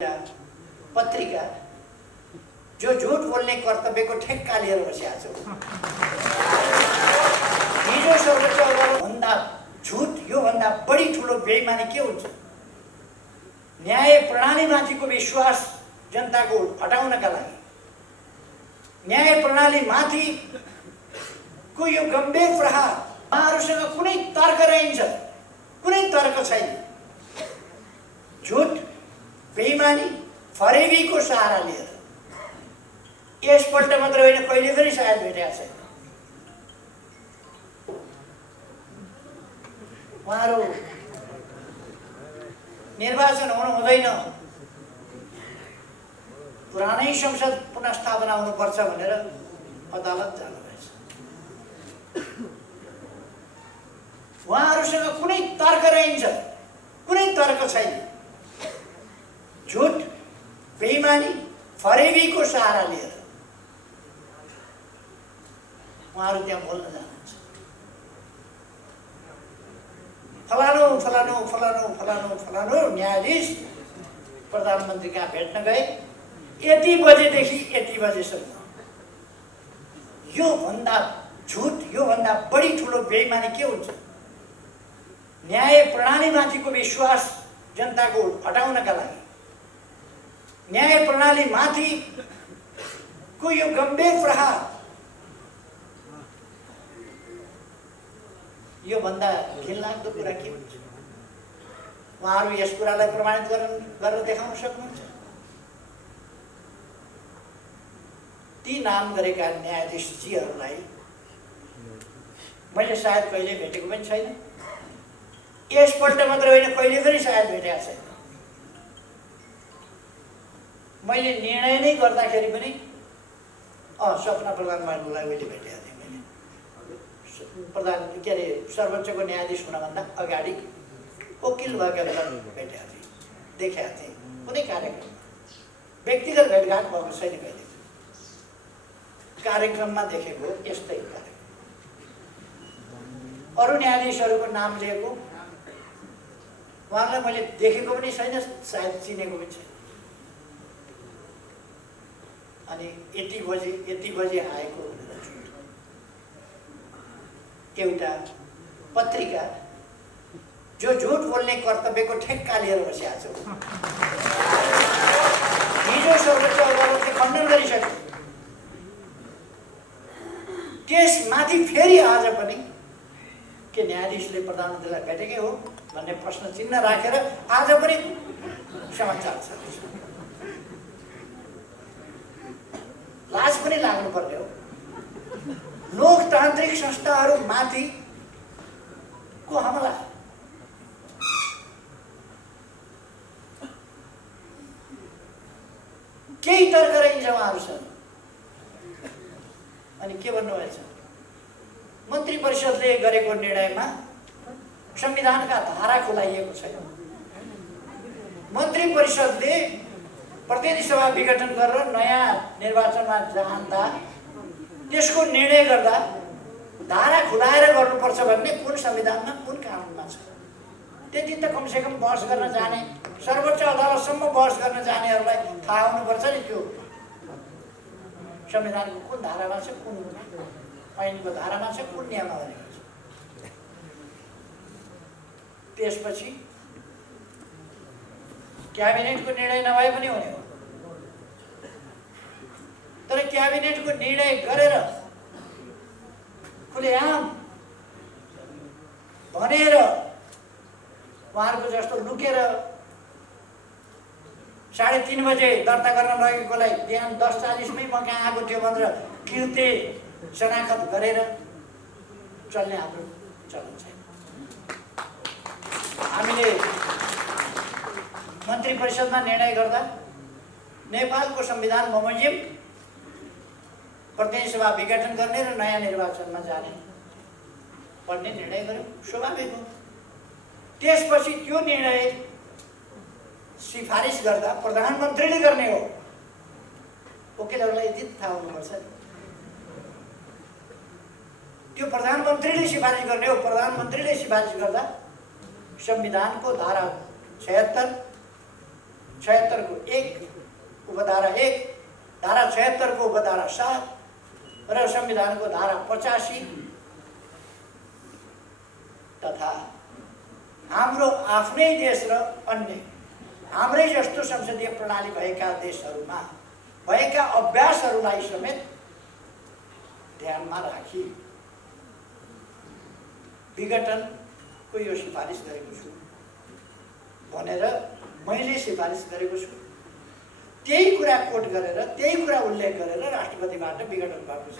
पत्रिका जो झूठ बोल्ने कर्तव्यको ठेक्का लिएर बसिरहेको छ। हिजो सर्वोच्च अदालतभन्दा झूठ योभन्दा बढी ठुलो बेइमानी के हुन्छ? न्याय प्रणालीमाथिको विश्वास जनताको हटाउनका लागि न्याय प्रणालीमाथिको यो गम्भीर प्रहार, उहाँहरूसँग कुनै तर्क रहन्छ? कुनै तर्क छैन। झूठ, बेइमानी, फरेबीको सहारा लिएर यसपल्ट मात्र होइन, कहिले पनि सायद भेटेको छैन। उहाँहरू निर्वाचन हुनु हुँदैन, पुरानै संसद पुनर्स्थापना हुनुपर्छ भनेर अदालत जानुभएछ। उहाँहरूसँग कुनै तर्क रहन्छ? कुनै तर्क छैन। झूठ, बेइमानी, फरेबीको सहारा लिएर उहाँहरू त्यहाँ बोल्न जानुहुन्छ। फलानु फलानु फलानु फलानु फलानु न्यायाधीश प्रधानमन्त्री कहाँ भेट्न गए, यति बजेदेखि यति बजेसम्म। यो भन्दा झूठ, यो भन्दा बढी ठुलो बेइमानी के हुन्छ? न्याय प्रणालीमाथिको विश्वास जनताको हटाउनका लागि न्याय प्रणालीमाथिको यो गम्भीर प्रहार, यो भन्दा घिनलाग्दो कुरा के हुन्छ? उहाँहरू यस कुरालाई प्रमाणित गरेर देखाउन सक्नुहुन्छ? ती नाम गरेका न्यायाधीशजीहरूलाई मैले सायद कहिले भेटेको पनि छैन। यसपल्ट मात्र होइन, कहिले पनि सायद भेटेको छैन। मैले निर्णय नै गर्दाखेरि पनि सपना प्रधानलाई मैले भेटेको थिएँ। मैले प्रधान के अरे सर्वोच्चको न्यायाधीश हुनभन्दा अगाडि वकिल भएका बेला भेटेको थिएँ, देखेको थिएँ कुनै कार्यक्रममा। व्यक्तिगत भेटघाट भएको छैन कहिले। कार्यक्रममा देखेको यस्तै कार्यक्रम। अरू न्यायाधीशहरूको नाम लिएको उहाँलाई मैले देखेको पनि छैन, सायद चिनेको पनि छैन। अनि यति बजे आएको भनेर झुट। एउटा पत्रिका जो झूठ बोल्ने कर्तव्यको ठेक्का लिएर बसिरहेको छ। हिजो सर्वोच्च अदालतले खण्डन गरिसक्यो। त्यसमाथि फेरि आज पनि के न्यायाधीशले प्रधानमन्त्रीलाई भेटेकै हो भन्ने प्रश्न चिन्ह राखेर आज पनि समाचार छ। लाज पनि लाग्नु पर्ने हो। लोकतान्त्रिक संस्थाहरू माथि को हमला। केही तर्क रहन्छ उहाँहरूसँग। अनि के भन्नुभएछ? मन्त्री परिषदले गरेको निर्णयमा संविधानका धारा खुलाइएको छैन। मन्त्री परिषदले प्रतिनिधि सभा विघटन गरेर नयाँ निर्वाचनमा जाँदा त्यसको निर्णय गर्दा धारा खुलाएर गर्नुपर्छ भन्ने कुन संविधानमा, कुन कानुनमा छ? त्यति त कमसेकम बहस गर्न जाने, सर्वोच्च अदालतसम्म बहस गर्न जानेहरूलाई थाहा हुनुपर्छ नि। त्यो संविधानको कुन धारामा छ, कुन ऐनको धारामा छ, कुन नियमावलीमा छ। त्यसपछि क्याबिनेटको निर्णय नभए पनि हुने हो। तर क्याबिनेटको निर्णय गरेर खुलेआम भनेर उहाँहरूको जस्तो लुकेर 3:30 बजे दर्ता गर्न लगेकोलाई बिहान 10:40मै म कहाँ आएको थियो भनेर कृत्य शनाखत गरेर चल्ने हाम्रो चलन छैन। हामीले मन्त्री परिषदमा निर्णय गर्दा नेपालको संविधान बमोजिम प्रतिनिधि सभा विघटन गर्ने र नयाँ निर्वाचनमा जाने भन्ने निर्णय गर्यो। स्वाभाविक हो। त्यसपछि त्यो निर्णय सिफारिस गर्दा प्रधानमन्त्रीले गर्ने हो। वकिलहरूलाई यति थाहा हुनुपर्छ। त्यो प्रधानमन्त्रीले सिफारिस गर्ने हो। प्रधानमन्त्रीले सिफारिस गर्दा संविधानको धारा 76 76 को 1 उपधारा 1, धारा 76 को उपधारा 7 र संविधानको धारा 85 तथा हाम्रो आफ्नै देश र अन्य हाम्रै जस्तो संसदीय प्रणाली भएका देशहरूमा भएका अभ्यासहरूलाई समेत ध्यानमा राखी विघटनको यो सिफारिस गरेको छु भनेर मैले सिफारिस गरेको छु। त्यही कुरा कोट गरेर, त्यही कुरा उल्लेख गरेर राष्ट्रपतिबाट विघटन भएको छ।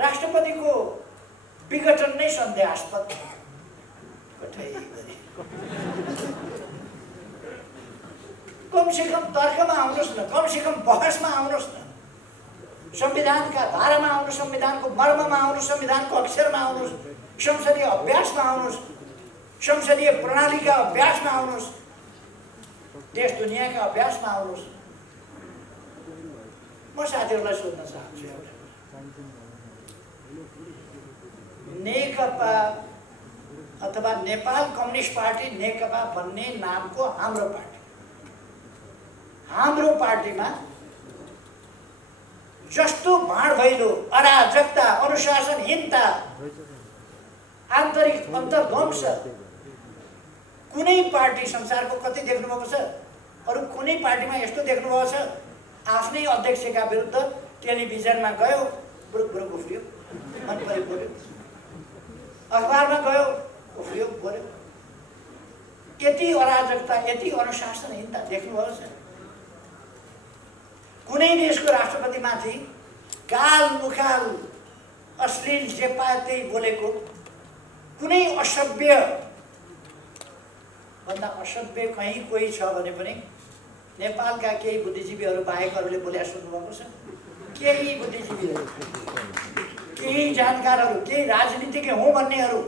राष्ट्रपतिको विघटन नै सन्देहास्पद कठै गरे। कमसेकम तर्कमा आउनुहोस् न, कमसेकम बहसमा आउनुहोस् न, संविधानका धारामा आउनुहोस्, संविधानको मर्ममा आउनुहोस्, संविधानको अक्षरमा आउनुहोस्, संसदीय अभ्यासमा आउनुहोस्, संसदीय प्रणालीका अभ्यासमा आउनुहोस्, देश दुनियाँका अभ्यासमा आउनुहोस्। म साथीहरूलाई सोध्न चाहन्छु एउटा, नेकपा अथवा नेपाल कम्युनिस्ट पार्टी नेकपा भन्ने नामको हाम्रो पार्टीमा जस्तो भाँडभैलो, अराजकता, अनुशासनहीनता, आन्तरिक अन्तर्ध्वंस कुनै पार्टी संसारको कति देख्नुभएको छ? अरू कुनै पार्टीमा यस्तो देख्नुभएको छ? आफ्नै अध्यक्षका विरुद्ध टेलिभिजनमा गयो, बुरुक उफ्रियो, मन परे बोल्यो, अखबारमा गयो, उफ्रियो, बोल्यो। यति अराजकता, यति अनुशासनहीनता देख्नुभएको छ? कुनै देशको राष्ट्रपतिमाथि गाल मुखाल अश्लील जे पाए त्यही बोलेको, कुनै असभ्य भन्दा असभ्य कहीँ कोही छ भने पनि नेपालका केही बुद्धिजीवीहरू बाहेकहरूले बोल्या सुन्नुभएको छ? केही बुद्धिजीवीहरू, केही जानकारहरू, केही राजनीतिज्ञ हो भन्नेहरू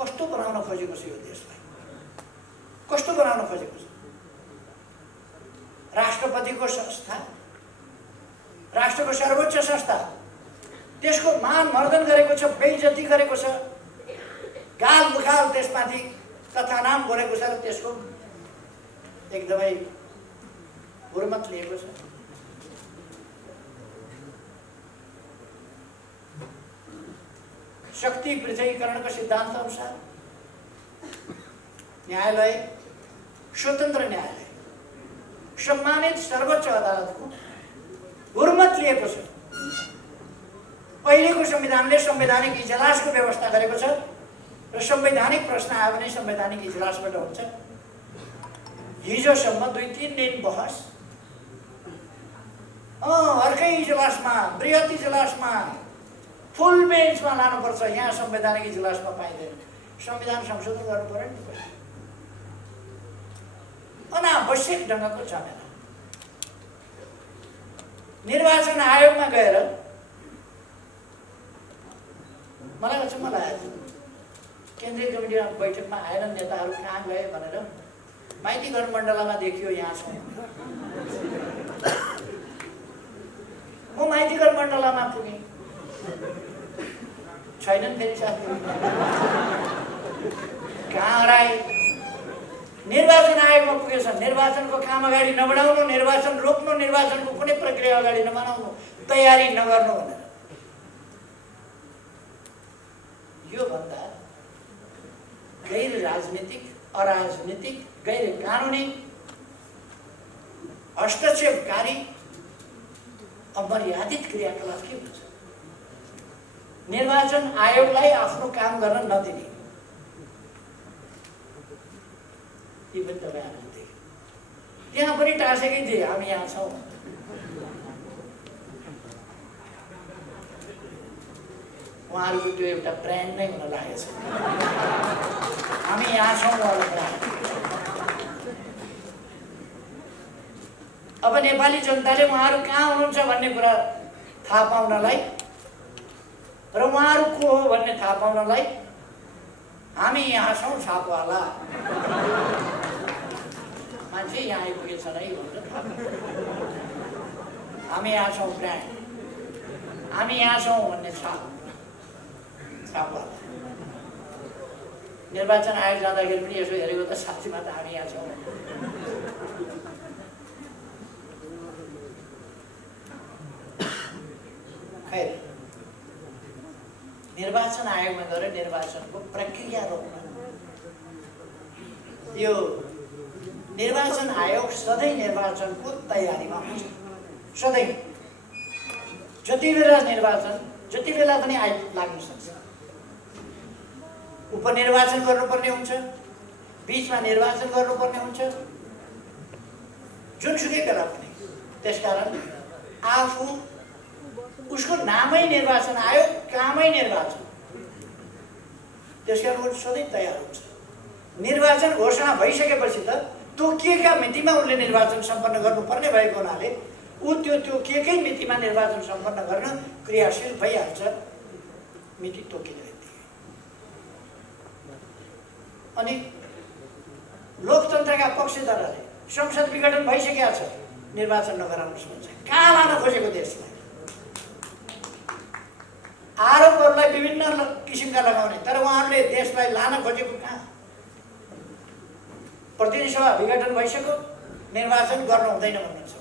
कस्तो बनाउन खोजेको छ यो देशलाई? कस्तो बनाउन खोजेको छ? राष्ट्रपतिको संस्था, राष्ट्रको सर्वोच्च संस्था, त्यसको मान मर्दन गरेको छ, बेइज्जती गरेको छ, गाल मुखाल त्यसमाथि कथानाम बोलेको छ र त्यसको एकदमै हुर्मत लिएको छ। शक्ति पृथकीकरणको सिद्धान्त अनुसार न्यायालय, स्वतन्त्र न्यायालय, सम्मानित सर्वोच्च अदालतको हुर्मत लिएको छ। अहिलेको संविधानले संवैधानिक इजलासको व्यवस्था गरेको छ र संवैधानिक प्रश्न आयो भने संवैधानिक इजलासबाट हुन्छ। हिजोसम्म 2-3 दिन बहस, अर्कै इजलासमा, बृहत इजलासमा, फुल बेन्चमा लानुपर्छ, यहाँ संवैधानिक इजलासमा पाइँदैन। संविधान संशोधन गर्नु पर्यो नि। अनावश्यक ढङ्गको झमेला। निर्वाचन आयोगमा गएर मलाई अचम्म लाग्यो, केन्द्रीय कमिटीमा बैठकमा आएर नेताहरू कहाँ गए भनेर माइती घर मण्डलामा देखियो, यहाँ छौँ। म माइती घर मण्डलामा पुगेँ, छैनन् फेरि साथीहरू। कहाँ हराए? निर्वाचन आयोगमा पुगेछ। निर्वाचनको काम अगाडि नबढाउनु, निर्वाचन रोक्नु, निर्वाचनको कुनै प्रक्रिया अगाडि नबढाउनु, तयारी नगर्नु भनेर। यो भन्दा गैर राजनीतिक, अराजनीतिक, गैर कानुनी, हस्तक्षेपकारी, अमर्यादित क्रियाकलाप के हुन्छ? निर्वाचन आयोगलाई आफ्नो काम गर्न नदिने, ती पनि तपाईँहरूले देख्यो। त्यहाँ पनि टाँसेकै थिए, हामी यहाँ छौँ। उहाँहरूको त्यो एउटा ब्रान्ड नै हुन लागेको छ, हामी यहाँ छौँ वाला ब्रान्ड। अब नेपाली जनताले उहाँहरू कहाँ हुनुहुन्छ भन्ने कुरा थाहा पाउनलाई र उहाँहरू को हो भन्ने थाहा पाउनलाई हामी यहाँ छौँ छापवाला मान्छे यहाँ आइपुगेछन् है भनेर थाहा पाउनु। हामी यहाँ छौँ ब्रान्ड, हामी यहाँ छौँ भन्ने छापवाला। निर्वाचन आयोग जाँदाखेरि पनि यसो हेरेको त साँच्चीमा त हामी यहाँ छौँ। खैर निर्वाचन आयोगमा गएर निर्वाचनको प्रक्रिया रोक्न, यो निर्वाचन आयोग सधैँ निर्वाचनको तयारीमा हुन्छ। सधैँ जति बेला निर्वाचन जति बेला पनि लाग्न सक्छ। उपनिर्वाचन गर्नुपर्ने हुन्छ, बीचमा निर्वाचन गर्नुपर्ने हुन्छ, जुनसुकै बेला पनि। त्यसकारण आफू उसको नामै निर्वाचन आयोग, कामै निर्वाचन, त्यसकारण ऊ सधैँ तयार हुन्छ। निर्वाचन घोषणा भइसकेपछि त तोकिएका मितिमा उसले निर्वाचन सम्पन्न गर्नुपर्ने भएको हुनाले ऊ त्यो तोकिएकै मितिमा निर्वाचन सम्पन्न गर्न क्रियाशील भइहाल्छ, मिति तोकिने बित्तिकै। अनि लोकतन्त्रका पक्षधरले संसद विघटन भइसकेका छ, निर्वाचन नगराउनुहोस् भन्छ। कहाँ लान खोजेको देशलाई? आरोपहरूलाई विभिन्न किसिमका लगाउने, तर उहाँहरूले देशलाई लान खोजेको कहाँ? प्रतिनिधि सभा विघटन भइसक्यो, निर्वाचन गर्नु हुँदैन भन्नुहुन्छ।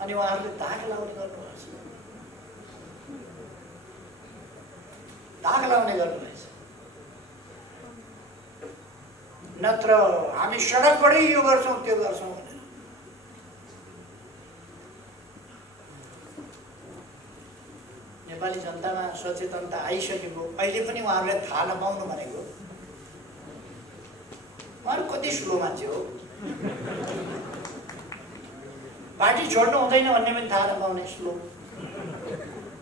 अनि उहाँहरूले धाक लाउने गर्नुभएछ, धाक लाउने गर्नुभएछ। नत्र हामी सडकबाटै यो गर्छौँ त्यो गर्छौँ भनेर। नेपाली जनतामा सचेतनता आइसकेको, अहिले पनि उहाँहरूले थाहा नपाउनु भनेको उहाँहरू कति स्लो मान्छे हो। पार्टी छोड्नु हुँदैन भन्ने पनि थाहा नपाउने स्लो,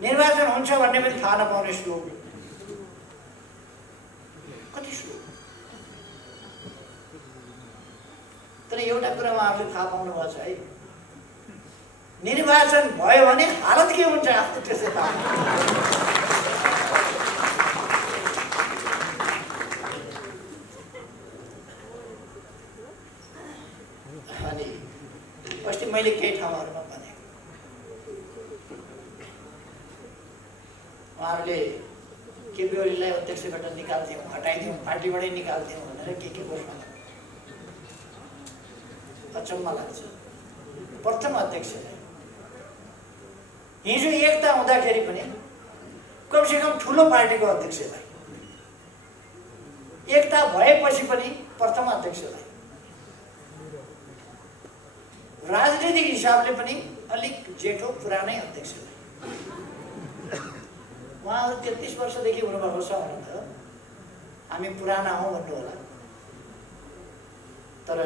निर्वाचन हुन्छ भन्ने पनि थाहा नपाउने स्लो, कति स्लो। तर एउटा कुरा उहाँहरूले थाहा पाउनु भएको छ है, निर्वाचन भयो भने हालत के हुन्छ आफ्नो त्यसै थाहा। अनि अस्ति मैले केही ठाउँहरूमा भनेको, उहाँहरूले केपी ओलीलाई अध्यक्षबाट निकाल्थ्यौँ, हटाइदिउँ, पार्टीबाटै निकाल्थ्यौँ भनेर के घोषणा गर्नु। अचम्म लाग्छ। प्रथम अध्यक्षलाई हिजो एकता हुँदाखेरि पनि कमसेकम ठुलो पार्टीको अध्यक्षलाई, एकता भएपछि पनि प्रथम अध्यक्षलाई, राजनीतिक हिसाबले पनि अलिक जेठो पुरानै अध्यक्षलाई, उहाँहरू 33 वर्षदेखि हुनुभएको छ भने त हामी पुराना हौँ भन्नु होला। तर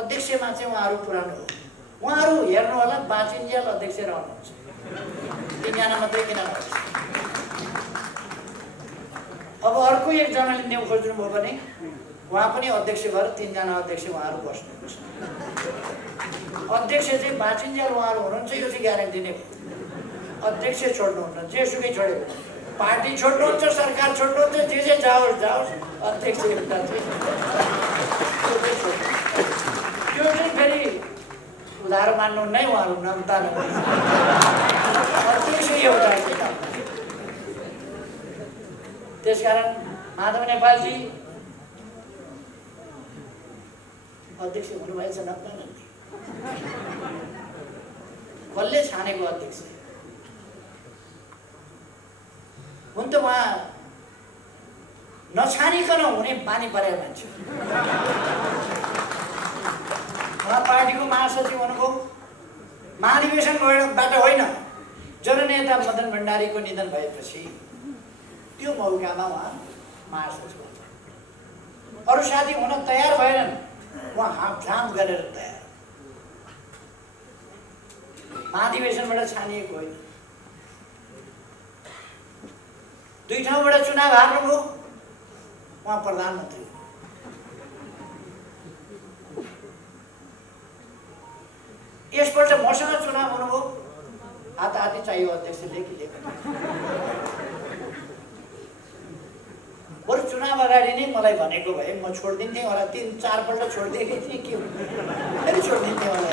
अध्यक्षमा चाहिँ उहाँहरू पुरानो हो। उहाँहरू हेर्नु होला बाँचिन्जेल अध्यक्ष रहनुहुन्छ, 3 जना मात्रै किन हुन्छ। अब अर्को एकजनाले न्यु खोज्नुभयो भने उहाँ पनि अध्यक्ष भएर 3 जना अध्यक्ष उहाँहरू बस्नुहुन्छ। अध्यक्ष चाहिँ बाँचिन्जेल उहाँहरू हुनुहुन्छ, यो चाहिँ ग्यारेन्टी नै हो। अध्यक्ष छोड्नुहुन्न, जेसुकै छोड्यो, पार्टी छोड्नुहुन्छ, सरकार छोड्नुहुन्छ, जे जाओस् अध्यक्ष एउटा चाहिँ त्यो चाहिँ फेरि उधारो मान्नु नै उहाँहरू नम्ता अध्यक्ष एउटा चाहिँ। त्यसकारण माधव नेपालजी अध्यक्ष हुनुभएछ नम्ता। कसले छानेको अध्यक्ष हुन त उहाँ नछानिकन हुने बानी परेको मान्छे। उहाँ पार्टीको महासचिव हुनुभयो, महाधिवेशनबाट होइन, जननेता मदन भण्डारीको निधन भएपछि त्यो मौकामा उहाँ महासचिव हुनुहुन्छ। अरू साथी हुन तयार भएनन्, उहाँ हामझाम गरेर तयार। महाधिवेशनबाट छानिएको होइन, 2 ठाउँबाट चुनाव हार्नुभयो, उहाँ प्रधानमन्त्री। यसपल्ट मसँग चुनाव हुनुभयो, हाताहाती चाहियो अध्यक्षले कि बरु चुनाव अगाडि नै मलाई भनेको भए म छोडिदिन्थेँ होला। 3-4 पल्ट छोडिदिएकै थिएँ, के फेरि छोडिदिन्थेँ होला।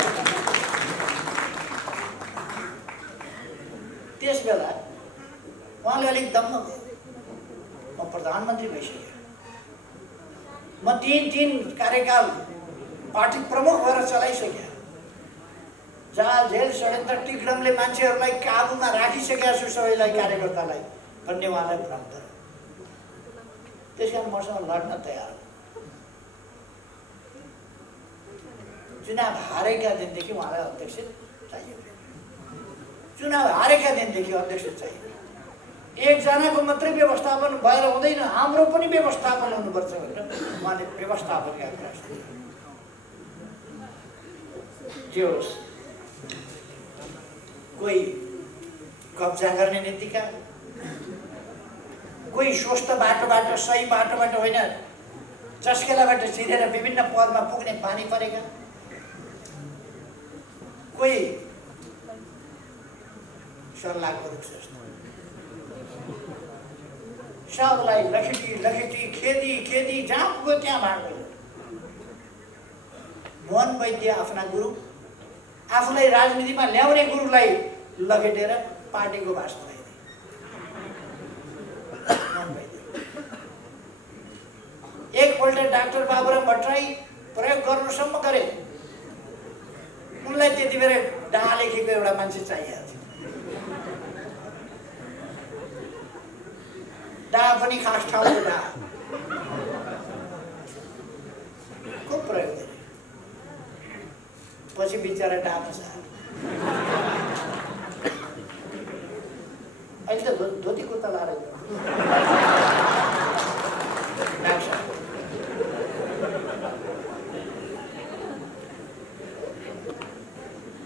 दम्म गयो। म प्रधानमन्त्री भइसकेँ, म 3 कार्यकाल पार्टी प्रमुख भएर चलाइसकेँ। जाल जेल षड्यन्त्र टिक्रमले मान्छेहरूलाई काबुमा राखिसकेका छु, सबैलाई कार्यकर्तालाई भन्ने उहाँलाई भ्रम थियो। त्यस कारण मसँग लड्न तयार हो। चुनाव हारेका दिनदेखि उहाँलाई अध्यक्ष चाहियो। चुनाव हारेका दिनदेखि अध्यक्ष चाहियो। एकजनाको मात्रै व्यवस्थापन भएर हुँदैन, हाम्रो पनि व्यवस्थापन हुनुपर्छ भनेर उहाँले व्यवस्थापनका कुरा सुन्यो। जे होस्, कोही कब्जा गर्ने नीतिका, कोही स्वस्थ बाटोबाट, सही बाटोबाट होइन, चस्केलाबाट छिरेर विभिन्न पदमा पुग्ने बानी परेका, कोही सल्लाहको रुख जस्तो सबलाई लखेटी खेदी जहाँ पुग्यो त्यहाँ भाँड गयो। मोहन वैद्य आफ्ना गुरु, आफूलाई राजनीतिमा ल्याउने गुरुलाई लखेटेर पार्टीको भाषण लगाइदिए। एकपल्ट डाक्टर बाबुराम भट्टराई प्रयोग गर्नुसम्म गरे। उनलाई त्यति बेला डा लेखेको एउटा मान्छे चाहिएको थियो। डा पनि खास ठाउँको डा को प्रयोग गरे। पछि बिचरा डामा छ। अहिले त धोती कुर्ता लाएर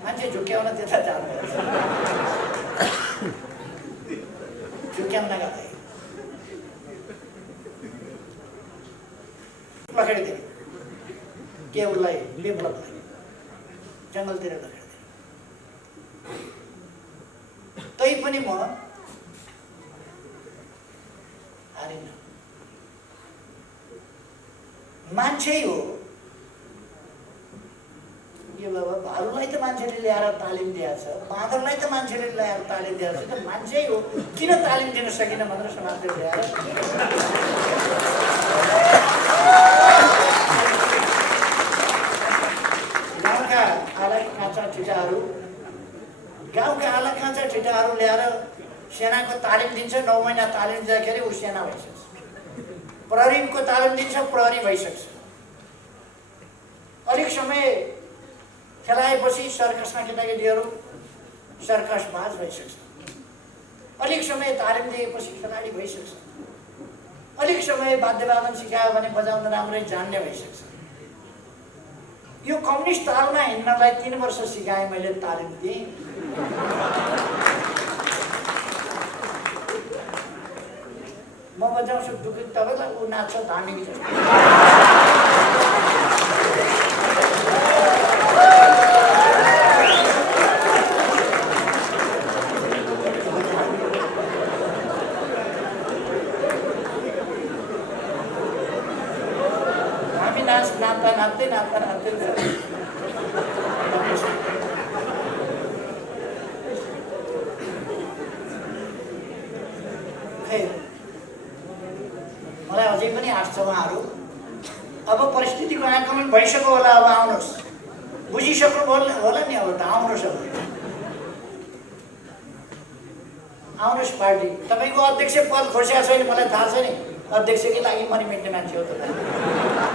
मान्छे झुक्याउन त्यता जानुपर्छ। झुक्याउन गए लखेडिदिए के उसलाई विप्लव जङ्गलतिर लखेडिदिए। तै पनि म हारिन। मान्छे हो यो बाबा। भालुलाई त मान्छेले ल्याएर तालिम दिएको छ, बाँदरलाई त मान्छेले ल्याएर तालिम दिएको छ, त मान्छे हो किन तालिम दिन सकिन भनेर समाजले ल्याएर गाउँका आला काँचा ठिटाहरू ल्याएर सेनाको तालिम दिन्छ। 9 महिना तालिम दिँदाखेरि ऊ सेना भइसक्छ। प्रहरीको तालिम दिन्छ, प्रहरी भइसक्छ। अलिक समय खेलाएपछि सर्कसमा केटाकेटीहरू सर्कस बाज भइसक्छ। अलिक समय तालिम दिएपछि खेलाडी भइसक्छ। अलिक समय वाद्यवादन सिकायो भने बजाउन राम्रै जान्ने भइसक्छ। यो कम्युनिस्ट तालमा हिँड्नलाई 3 वर्ष सिकाएँ मैले, तालिम दिएँ। म बजाउँछु दुखी तपाईँलाई, ऊ नाच्छ धामी जस्तो। हामी नाच्दै मलाई अझै पनि आश छ उहाँहरू अब परिस्थितिको आकलन भइसक्यो होला। अब आउनुहोस्, बुझिसक्नु होला नि। अब त आउनुहोस्, अब आउनुहोस्। पार्टी तपाईँको अध्यक्ष पद खोज्या छैन, मलाई थाहा छ नि। अध्यक्षकै लागि मरि मिट्ने मान्छे हो त।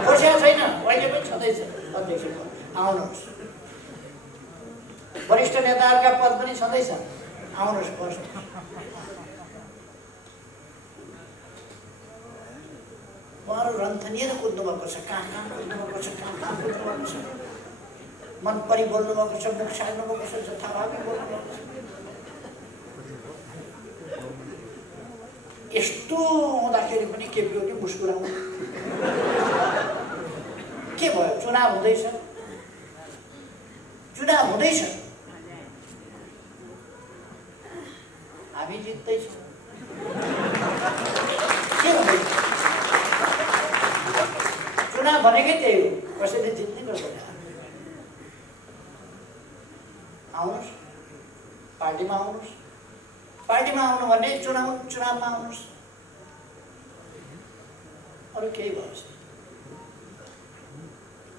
खोज्या छैन, अहिले पनि छँदैछ अध्यक्ष पद। आउनुहोस्। वरिष्ठ नेताहरूका पद पनि छँदैछ। आउनुहोस्, बस्नुहोस्। उहाँहरू रन्थनिएर कुद्नुभएको छ, कहाँ कुद्नुभएको छ, कहाँ कुद्नुभएको छ। मन परि बोल्नुभएको छ, मुख सार्नुभएको छ, जथाभावी बोल्नुभएको छ। यस्तो हुँदाखेरि पनि केपी ओली मुस्कुराउनु के भयो? चुनाव हुँदैछ, हामी जित्दैछौँ। के हुँदैछ? चुनाव भनेकै त्यही हो, कसैले जित्नै पर्दैन। आउनुहोस्, पार्टीमा आउनुहोस्। पार्टीमा आउनु आउनु भने चुनावमा आउनुहोस्, अरू केही भयो।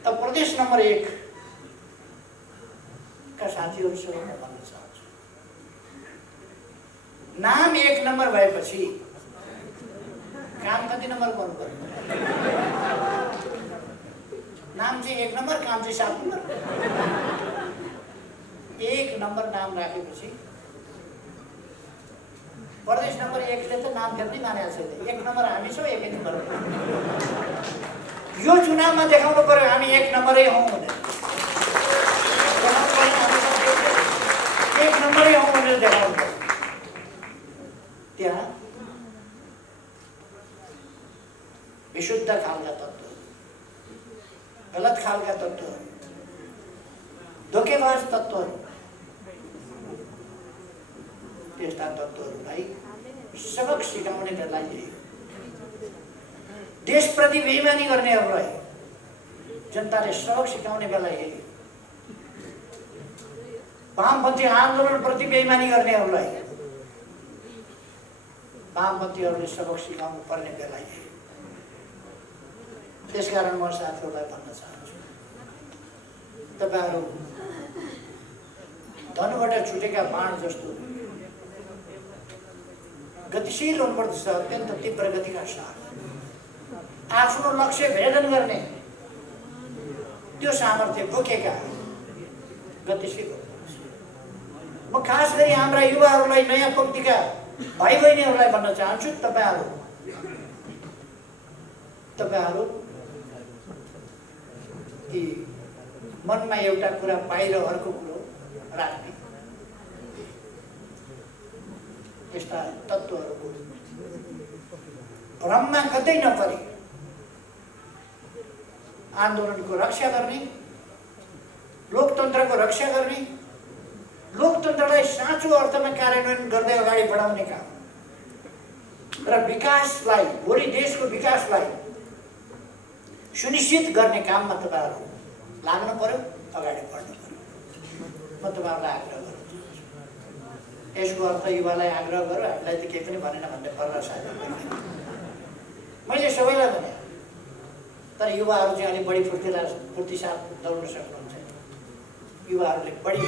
अब प्रदेश नम्बर 1 का साथीहरूसँग म भन्न चाहन्छु, नाम 1 नम्बर भएपछि काम कति नम्बर गर्नु पर्यो? नाम चाहिँ 1 नम्बर, काम चाहिँ 7 नम्बर। 1 नम्बर नाम राखेपछि प्रदेश नम्बर 1 ले त नाम फेर्नै मानेको छैन। 1 नम्बर हामी छौँ, 1 नम्बर यो चुनावमा देखाउनु पर्यो हामी 1 नम्बरै हौँ भनेर। 1 नम्बरै हौँ भनेर देखाउनु पर्यो। त्यहाँ विशुद्ध खालका तत्त्व, गलत खालका तत्त्व, धोकेबाज तत्त्वहरू, त्यस्ता तत्त्वहरूलाई सबक सिकाउने बेला यही हो। देशप्रति बेइमानी गर्नेहरूलाई जनताले सबक सिकाउने बेला यही हो। वामपन्थी आन्दोलनप्रति बेइमानी गर्नेहरूलाई वामपन्थीहरूले सबक सिकाउनु पर्ने बेला यही हो। त्यसकारण म साथीहरूलाई भन्न चाहन्छु, तपाईहरू धनुबाट छुटेका बाण जस्तो गतिशील हुनुपर्दछ, अत्यन्त तीव्र गतिका साथ आफ्नो लक्ष्य भेदन गर्ने त्यो सामर्थ्य बोकेका गतिशील हुनुपर्दछ। म खास गरी हाम्रा युवाहरूलाई, नयाँ पङ्क्तिका भाइ बहिनीहरूलाई भन्न चाहन्छु, तपाईहरू कि मनमा एउटा कुरा बाहिर अर्को कुरो राख्ने यस्ता तत्त्वहरूको भ्रममा कतै नपरे आन्दोलनको रक्षा गर्ने, लोकतन्त्रको रक्षा गर्ने, लोकतन्त्रलाई साँचो अर्थमा कार्यान्वयन गर्दै अगाडि बढाउने काम र विकासलाई, भोलि देशको विकासलाई सुनिश्चित गर्ने काममा तपाईहरू लाग्नु पर्यो, अगाडि बढ्नु पर्यो। म तपाईहरूलाई आग्रह गर्न चाहन्छु। यसको अर्थ युवालाई आग्रह गरौँ, हामीलाई त केही पनि भनेन भन्ने पर्ला सायद। मैले सबैलाई भने, तर युवाहरू चाहिँ अलिक बढी फुर्तिसाथ दौड्न सक्नुहुन्छ। युवाहरूले बढी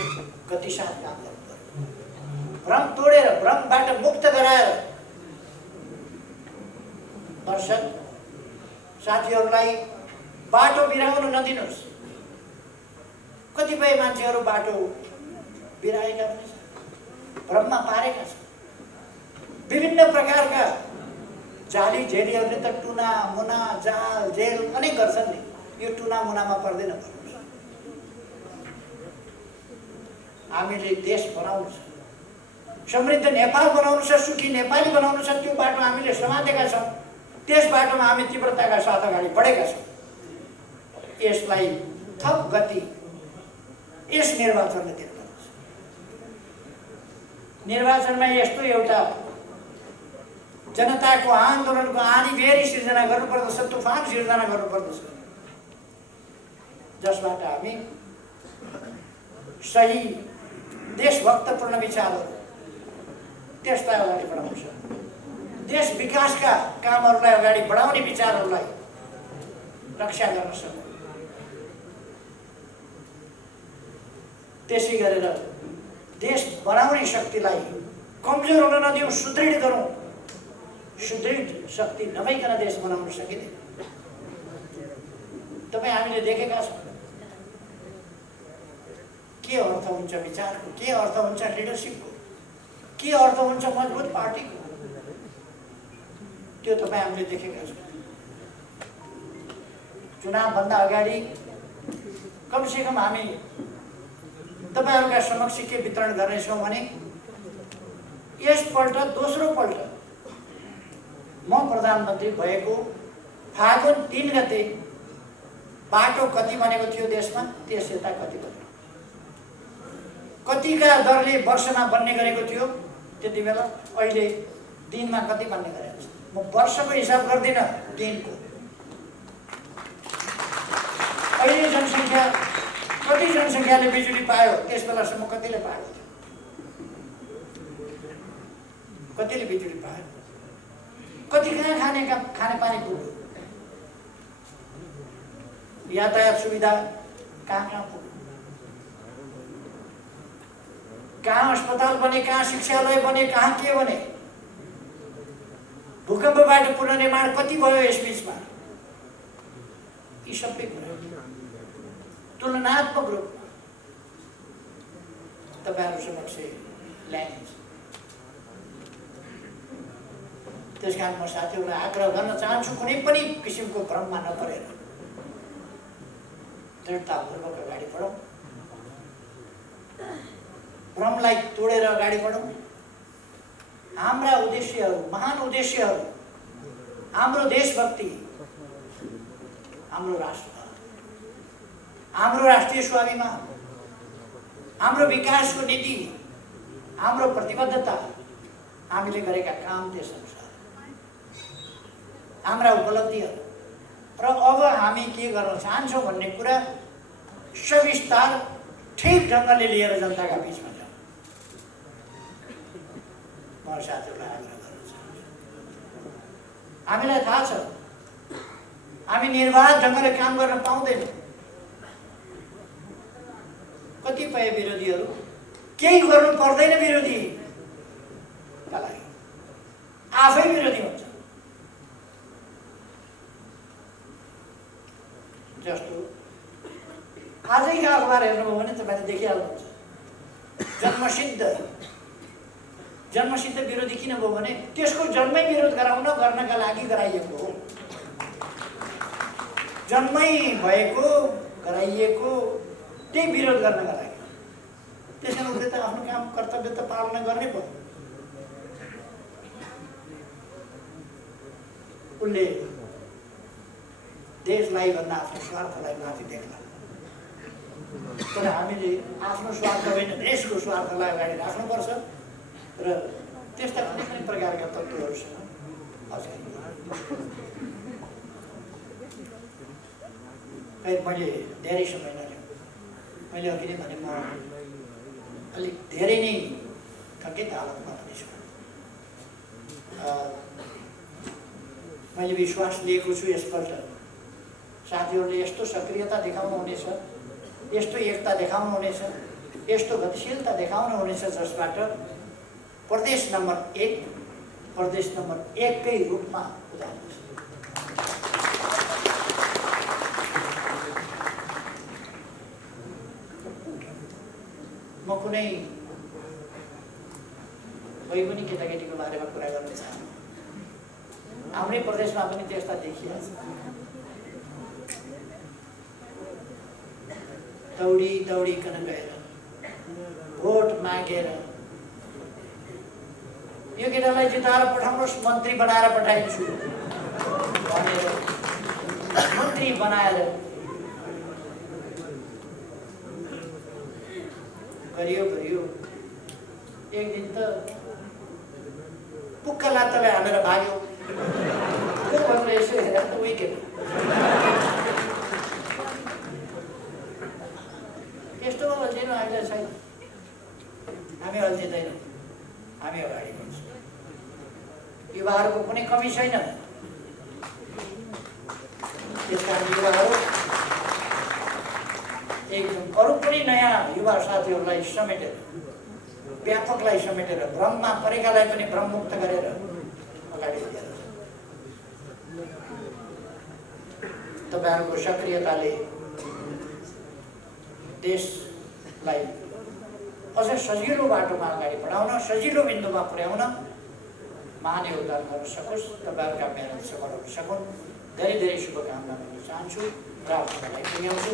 गतिसाथ काम गर्नु पर्यो। भ्रम तोडेर, भ्रमबाट मुक्त गराएर दर्शक साथीहरूलाई बाटो बिराउन नदिनुहोस्। कतिपय मान्छेहरू बाटो बिराएका पनि छन्, भ्रममा पारेका छन्। विभिन्न प्रकारका जाली झेलीहरूले त टुना मुना जाल जेल अनेक गर्छन् नि, यो टुना मुनामा पर्दैन। हामीले देश बनाउनु छ, समृद्ध नेपाल बनाउनु छ, सुखी नेपाली बनाउनु छ, त्यो बाटो हामीले समातेका छौँ। त्यस बाटोमा हामी तीव्रताका साथ अगाडि बढेका छौँ। यसलाई थप गति यस निर्वाचनले दिनुपर्छ। निर्वाचनमा यस्तो एउटा जनताको आन्दोलनको आँधी बेरी सिर्जना गर्नुपर्दछ, तुफान सिर्जना गर्नुपर्दछ, जसबाट हामी सही देशभक्तपूर्ण विचारहरू त्यसलाई अगाडि बढाउन सक्छौँ। देश विकासका कामहरूलाई अगाडि बढाउने विचारहरूलाई रक्षा गर्न सक्छौँ। त्यसै गरेर देश बनाउने शक्तिलाई कमजोर हुन नदिउँ, सुदृढ गरौँ। सुदृढ शक्ति नभइकन देश बनाउन सकिँदैन। तपाईँ हामीले देखेका छौँ के अर्थ हुन्छ विचारको, के अर्थ हुन्छ लिडरसिपको, के अर्थ हुन्छ मजबुत पार्टीको, त्यो तपाईँ हामीले देखेका छौँ। चुनावभन्दा अगाडि कमसेकम हामी तपाईहरुका समक्ष के वितरण गर्नेछौँ भने यसपल्ट दोस्रो पल्ट म प्रधानमन्त्री भएको फागुन 3 गते बाटो कति बनेको थियो देशमा, त्यस यता कति बन्यो, कतिका दरले वर्षमा बन्ने गरेको थियो त्यति बेला, अहिले दिनमा कति बन्ने गरेको छ। म वर्षको हिसाब गर्दिन, दिनको। अहिले जनसङ्ख्या कति जनसङ्ख्याले बिजुली पायो, त्यस बेलासम्म कतिले पाएको थियो, कतिले बिजुली पायो, कति कहाँ खाने पानी पुग्यो, यातायात सुविधा कहाँ पुग्यो, कहाँ अस्पताल बने, कहाँ शिक्षालय बने, कहाँ के बने, भूकम्पबाट पुनर्निर्माण कति भयो यस बीचमा। यी सबै कुरा तुलनात्मक रूपमा तपाईहरु समक्ष ल्याइन्छ। त्यसकारण म साथीहरूलाई आग्रह गर्न चाहन्छु, कुनै पनि किसिमको भ्रममा नपरेर दृढतापूर्वक अगाडि बढौँ, भ्रमलाई तोडेर अगाडि बढौँ। हाम्रा उद्देश्यहरू, महान उद्देश्यहरू, हाम्रो देशभक्ति, हाम्रो राष्ट्र, हाम्रो राष्ट्रिय स्वाभिमान, हाम्रो विकासको नीति, हाम्रो प्रतिबद्धता, हामीले गरेका काम त्यसअनुसार, हाम्रा उपलब्धिहरू र अब हामी के गर्न चाहन्छौँ भन्ने कुरा सविस्तार ठिक ढङ्गले लिएर जनताका बीचमा जाउँ। म साथीहरूलाई आग्रह गर्न चाहन्छु, हामीलाई थाहा छ हामी निर्वाध ढङ्गले काम गर्न पाउँदैनौँ। कतिपय विरोधीहरू केही गर्नु पर्दैन विरोधीका लागि आफै विरोधी हुन्छ। जस्तो आजैको अखबार हेर्नुभयो भने तपाईँले देखिहाल्नुहुन्छ, जन्मसिद्ध विरोधी किन भयो भने त्यसको जन्मै विरोध गर्नका लागि गराइएको हो। जन्मै भएको गराइएको त्यही विरोध गर्नका लागि। त्यसैले उसले त आफ्नो काम कर्तव्य त पालना गर्नै पर्यो। उसले देशलाई भन्दा आफ्नो स्वार्थलाई माथि देख्ला। तर हामीले आफ्नो स्वार्थ होइन देशको स्वार्थलाई अगाडि राख्नुपर्छ र त्यस्ता कुनै पनि प्रकारका तत्त्वहरूसँग अझै मैले धेरै समय नलिउँ। मैले अघि नै भने म अलिक धेरै नै थकित हालतमा पनि छु। मैले विश्वास लिएको छु यसपल्ट साथीहरूले यस्तो सक्रियता देखाउनुहुनेछ, यस्तो एकता देखाउनुहुनेछ, यस्तो गतिशीलता देखाउनुहुनेछ जसबाट प्रदेश नम्बर 1 कै रूपमा उदाहरण। म कुनै कोही पनि केटाकेटीको बारेमा कुरा गर्न चाहन्छु। हाम्रै प्रदेशमा पनि त्यस्ता देखिएको छ। दौडिकन गएर भोट मागेर यो केटालाई जिताएर पठाउनुहोस्, मन्त्री बनाएर पठाइदिन्छु भनेर मन्त्री बनाएर गरियो। एक दिन त पुक्का लात्ताले हालेर भाग्यो। भनेर यसो हेरेर त उही केटा यस्तो अल्झिनु हामीलाई छैन। हामी अल्झिँदैनौँ, हामी अगाडि बढ्छौँ। युवाहरूको कुनै कमी छैन। त्यसकारण युवाहरू एकदम अरू पनि नयाँ युवा साथीहरूलाई समेटेर, व्यापकलाई समेटेर, भ्रममा परेकालाई पनि भ्रममुक्त गरेर अगाडि बढेर तपाईँहरूको सक्रियताले देशलाई अझ सजिलो बाटोमा अगाडि बढाउन, सजिलो बिन्दुमा पुर्याउन महान योगदान गर्न सकोस्, तपाईँहरूका मेहनत सफल हुन सकुन्। धेरै धेरै शुभकामना दिन चाहन्छु र आफ्नोलाई पुर्याउँछु।